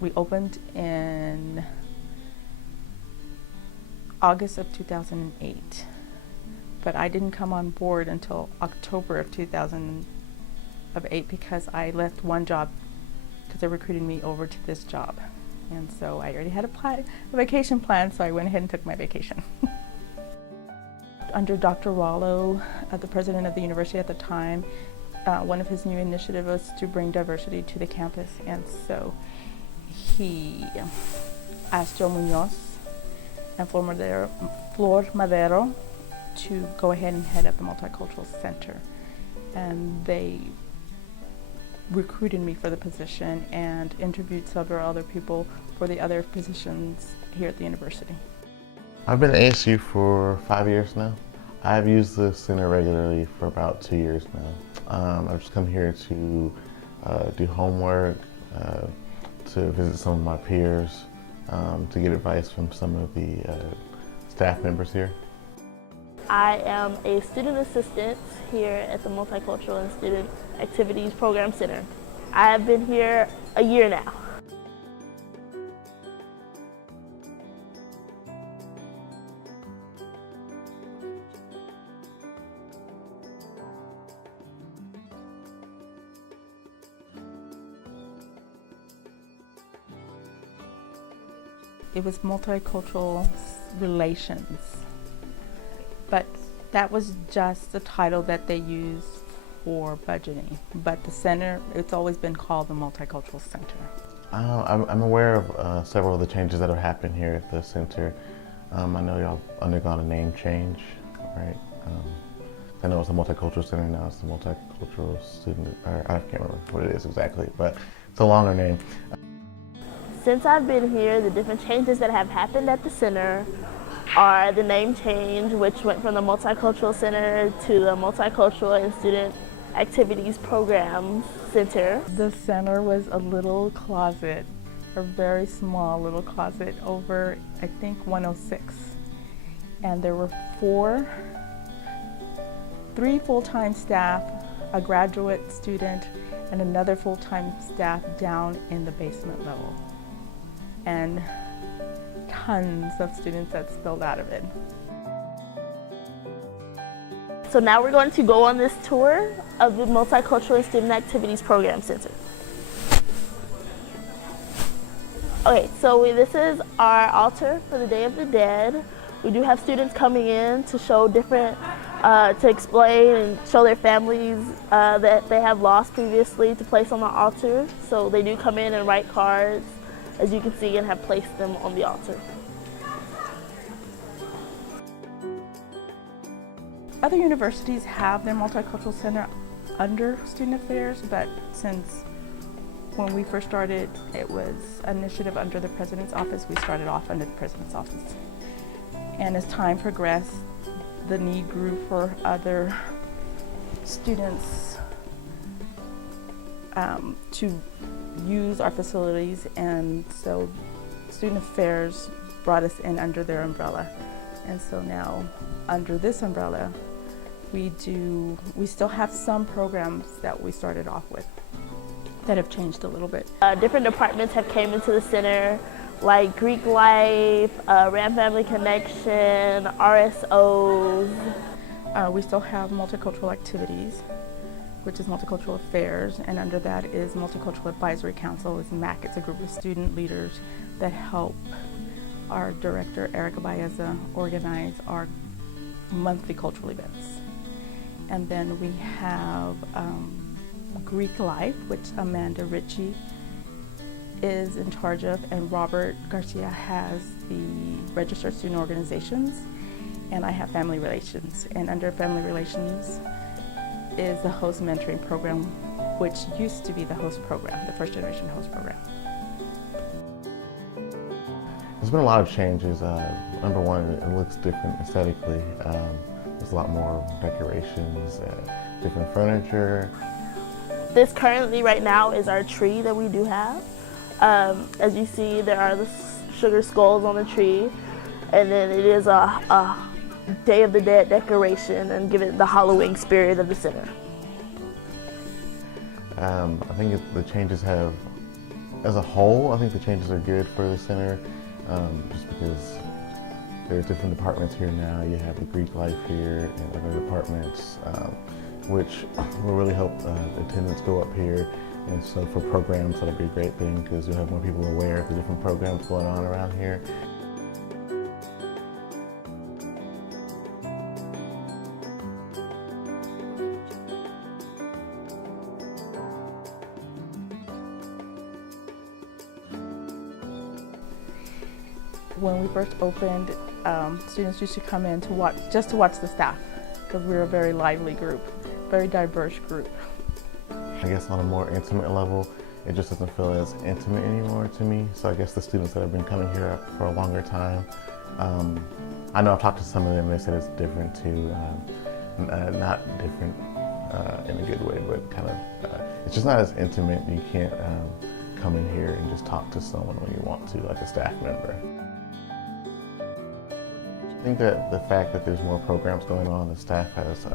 We opened in August of 2008, but I didn't come on board until October of 2008 because I left one job because they recruited me over to this job. And so I already had a vacation plan, so I went ahead and took my vacation. Under Dr. Rollo, the president of the university at the time, one of his new initiatives was to bring diversity to the campus, and so he asked Joe Munoz and Flor Madero to go ahead and head up the Multicultural Center. And they recruited me for the position and interviewed several other people for the other positions here at the university. I've been at ASU for 5 years now. I've used the center regularly for about 2 years now. I've just come here to do homework, to visit some of my peers, to get advice from some of the staff members here. I am a student assistant here at the Multicultural and Student Activities Program Center. I have been here a year now. It was multicultural relations, but that was just the title that they used for budgeting. But the center, it's always been called the Multicultural Center. I'm aware of several of the changes that have happened here at the center. I know y'all undergone a name change, right? I know it's the Multicultural Center now, it's the Multicultural Student, or I can't remember what it is exactly, but it's a longer name. Since I've been here, the different changes that have happened at the center are the name change, which went from the Multicultural Center to the Multicultural and Student Activities Program Center. The center was a little closet, a very small little closet over, I think, 106. And there were three full-time staff, a graduate student, and another full-time staff down in the basement level. And tons of students that spilled out of it. So now we're going to go on this tour of the Multicultural and Student Activities Program Center. Okay, so this is our altar for the Day of the Dead. We do have students coming in to show different, to explain and show their families that they have lost previously to place on the altar. So they do come in and write cards, as you can see, and have placed them on the altar. Other universities have their Multicultural Center under Student Affairs, but since when we first started, it was an initiative under the President's Office. We started off under the President's Office. And as time progressed, the need grew for other students to use our facilities, and so Student Affairs brought us in under their umbrella. And so now, under this umbrella, we still have some programs that we started off with that have changed a little bit. Different departments have came into the center, like Greek Life, Ram Family Connection, RSOs. We still have multicultural activities, which is Multicultural Affairs, and under that is Multicultural Advisory Council, is MAC. It's a group of student leaders that help our director, Erica Baeza, organize our monthly cultural events. And then we have Greek Life, which Amanda Ritchie is in charge of, and Robert Garcia has the Registered Student Organizations, and I have Family Relations. And under Family Relations is the Host Mentoring Program, which used to be the host program, the first generation host program. There's been a lot of changes. Number one, it looks different aesthetically. There's a lot more decorations, different furniture. This currently right now is our tree that we do have. As you see, there are the sugar skulls on the tree, and then it is a Day of the Dead decoration and give it the Halloween spirit of the center. I think the changes have as a whole, I think the changes are good for the center, just because there are different departments here now. You have the Greek life here and other departments, which will really help attendance go up here. And so for programs, that'll be a great thing because you'll have more people aware of the different programs going on around here. When we first opened, students used to come in to watch the staff, because we're a very lively group, very diverse group. I guess on a more intimate level, it just doesn't feel as intimate anymore to me. So I guess the students that have been coming here for a longer time, I know I've talked to some of them, they said it's different too. Not different in a good way, but kind of, it's just not as intimate. You can't come in here and just talk to someone when you want to, like a staff member. I think that the fact that there's more programs going on, the staff has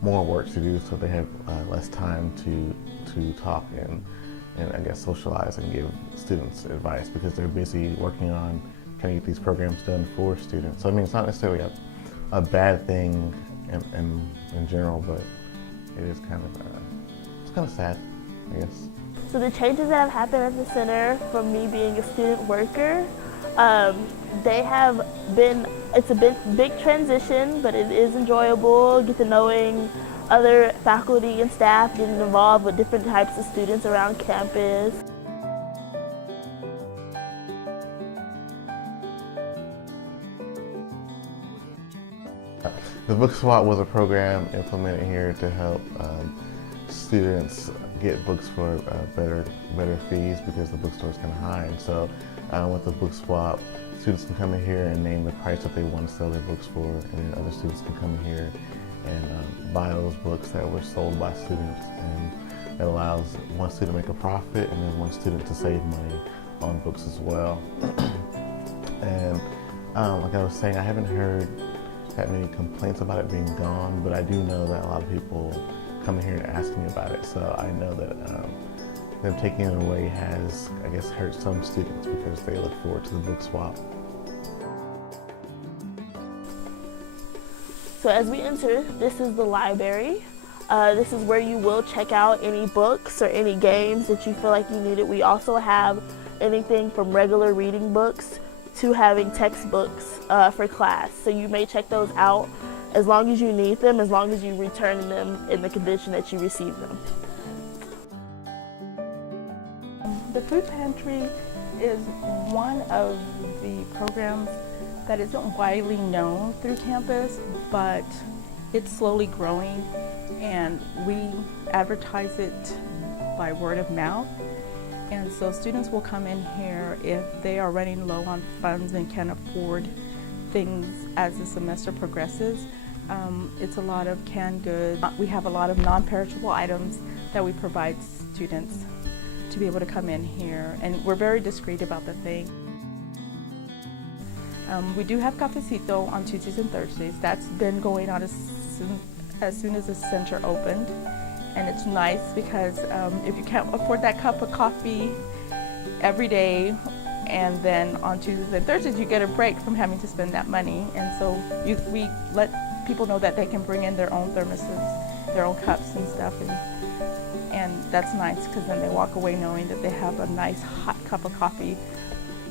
more work to do, so they have less time to talk and I guess socialize and give students advice because they're busy working on trying to get these programs done for students. So I mean, it's not necessarily a bad thing in general, but it is it's kind of sad, I guess. So the changes that have happened at the center from me being a student worker, it's a big transition, but it is enjoyable. Get to knowing other faculty and staff, getting involved with different types of students around campus. The book swap was a program implemented here to help students get books for better fees because the bookstore is kind of high. And so with the book swap, students can come in here and name the price that they want to sell their books for, and then other students can come in here and buy those books that were sold by students. And it allows one student to make a profit and then one student to save money on books as well. And like I was saying, I haven't heard that many complaints about it being gone, but I do know that a lot of people come in here and ask me about it. So I know that them taking it away has, I guess, hurt some students because they look forward to the book swap. So as we enter, this is the library. This is where you will check out any books or any games that you feel like you needed. We also have anything from regular reading books to having textbooks for class. So you may check those out as long as you need them, as long as you return them in the condition that you received them. The food pantry is one of the programs that isn't widely known through campus, but it's slowly growing, and we advertise it by word of mouth. And so students will come in here if they are running low on funds and can't afford things as the semester progresses. It's a lot of canned goods. We have a lot of non-perishable items that we provide students to be able to come in here, and we're very discreet about the thing. We do have cafecito on Tuesdays and Thursdays. That's been going on as soon as the center opened. And it's nice because if you can't afford that cup of coffee every day, and then on Tuesdays and Thursdays you get a break from having to spend that money. And so we let people know that they can bring in their own thermoses, their own cups and stuff. And that's nice because then they walk away knowing that they have a nice hot cup of coffee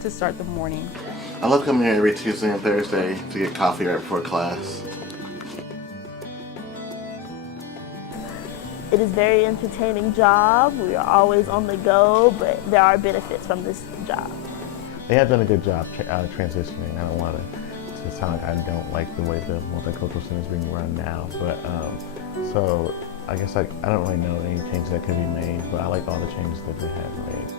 to start the morning. I love coming here every Tuesday and Thursday to get coffee right before class. It is a very entertaining job. We are always on the go, but there are benefits from this job. They have done a good job transitioning. I don't want to sound like I don't like the way the Multicultural Center is being run now, but so I guess I don't really know any changes that could be made, but I like all the changes that they have made.